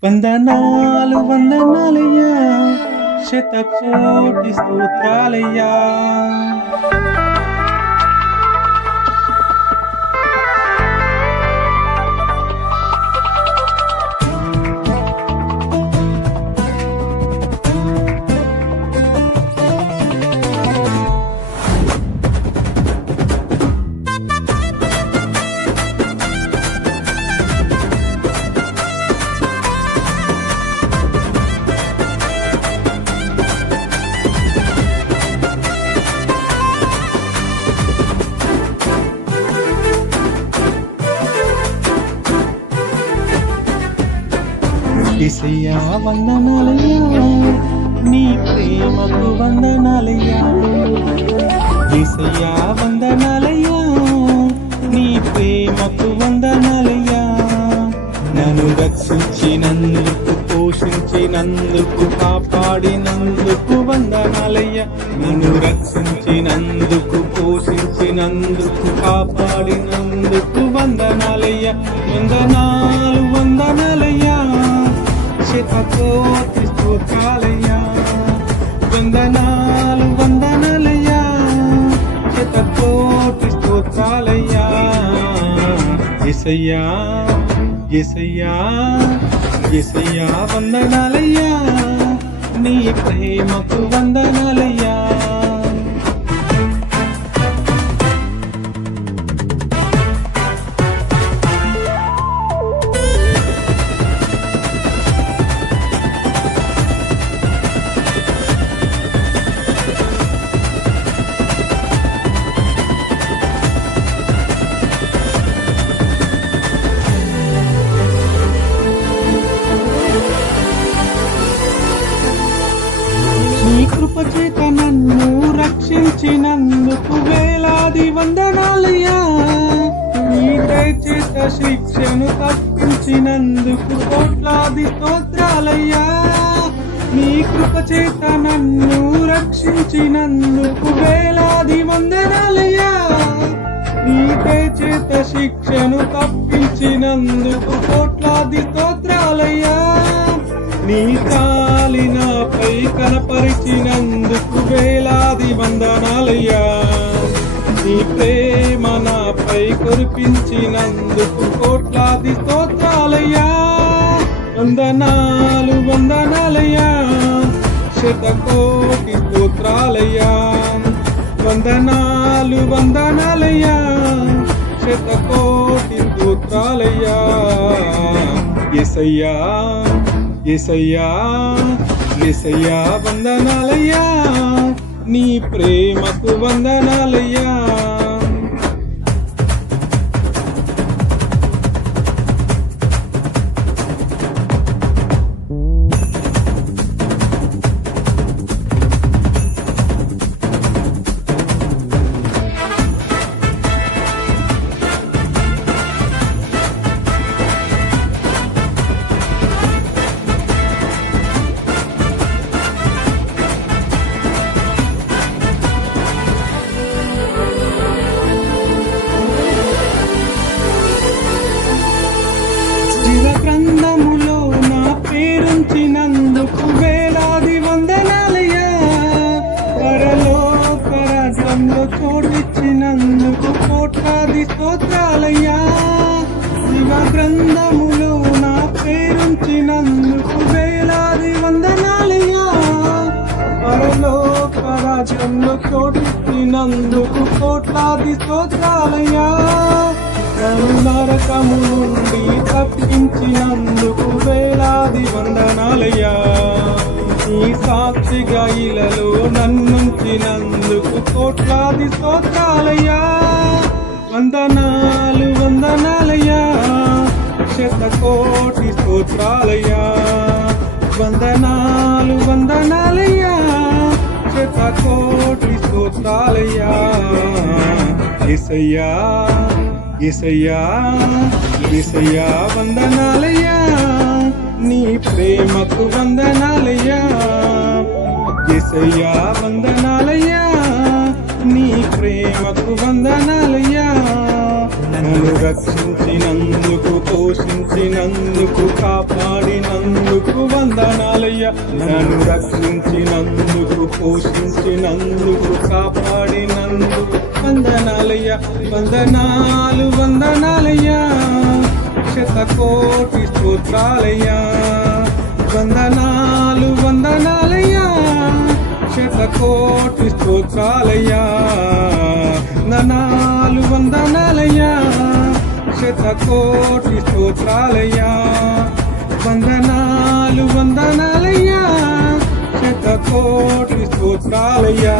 వందనాలు వందనాలయ్యా, శతకోటి స్తోత్రాలయ్యా. యేసయ్యా వందనాలయ్యా, నీ ప్రేమకు వందనాలయ్యా. యేసయ్యా వందనాలయ్యా, నీ ప్రేమకు వందనాలయ్యా. నన్ను రక్షించినందుకు, పోషించినందుకు, కాపాడినందుకు వందనాలయ్యా. నన్ను రక్షించినందుకు, పోషించినందుకు, కాపాడినందుకు వందనాలయ్యా. వందనాలు వందనాలయ్యా, శతకోటి స్తోత్రాలయ్యా. వందనాలు వందనాలయ్యా, శతకోటి స్తోత్రాలయ్యా. యేసయ్యా యేసయ్యా యేసయ్యా వందనాలయ్యా, నీ ప్రేమకు వందనాలయ్యా. నీ కృపచేత నన్ను రక్షించినందుకు వేలాది వందనాలయ్యా. నీ దయచేత శిక్షను తప్పించినందుకు కోట్లాది స్తోత్రాలయ్యా. నీ కృపచేత నన్ను రక్షించినందుకు వేలాది వందనాలయ్యా. నీ దయచేత శిక్షను తప్పించినందుకు కోట్లాది స్తోత్రాలయ్యా. నీ కాలి నాపై కనపరిచినందుకు వేలాది వందనాలయ్యా. నీ ప్రేమ నాపై కురిపించినందుకు కోట్లాది స్తోత్రాలయ్యా. వందనాలు వందనాలయ్యా, శతకోటి స్తోత్రాలయ్యా. వందనాలు వందనాలయ్యా, శతకోటి స్తోత్రాలయ్యా. యేసయ్యా యేసయ్యా యేసయ్యా వందనాలయ్యా, నీ ప్రేమకు వందనాలయ్యా. జీవ గ్రంథములో నా పేరుంచినందుకు వేలాది వందనాలయ్యా. పరలోక రాజ్యంలో చోటిచ్చినందుకు కోట్లాది స్తోత్రాలయ్యా. జీవ గ్రంథములో నా పేరుంచినందుకు వేలాది వందనాలయ్యా. పరలోక రాజ్యంలో చోటిచ్చినందుకు కోట్లాది స్తోత్రాలయ్యా. నరకము నుండి తప్పించినందుకు వేలాది వందనాలయ్యా. నీ సాక్షిగా ఇలలో నన్నుంచినందుకు కోట్లాది స్తోత్రాలయ్యా. వందనాలు వందనాలయ్యా, శతకోటి స్తోత్రాలయ్యా. వందనాలు వందనాలయ్యా, శతకోటి స్తోత్రాలయ్యా. యేసయ్యా యేసయ్యా యేసయ్యా వందనాలయ్యా, నీ ప్రేమకు వందనాలయ్యా. యేసయ్యా వందనాలయ్యా, నీ ప్రేమకు వందనాలయ్యా. నన్ను రక్షించినందుకు, పోషించినందుకు, కాపాడినందుకు నీకు వందనాలయ్యా నన్ను రక్షించినందుకు పోషించినందుకు కాపాడినందుకు వందనాలయ్యా వందనాలు వందనాలయ్యా శతకోటి స్తోత్రాలయ్యా వందనాలు వందనాలయ్యా శతకోటి స్తోత్రాలయ్యా వందనాలు వందనాలయ్యా శతకోటి స్తోత్రాలయ్యా వందనాలు వందనాలయ్యా శతకోటి స్తోత్రాలయ్యా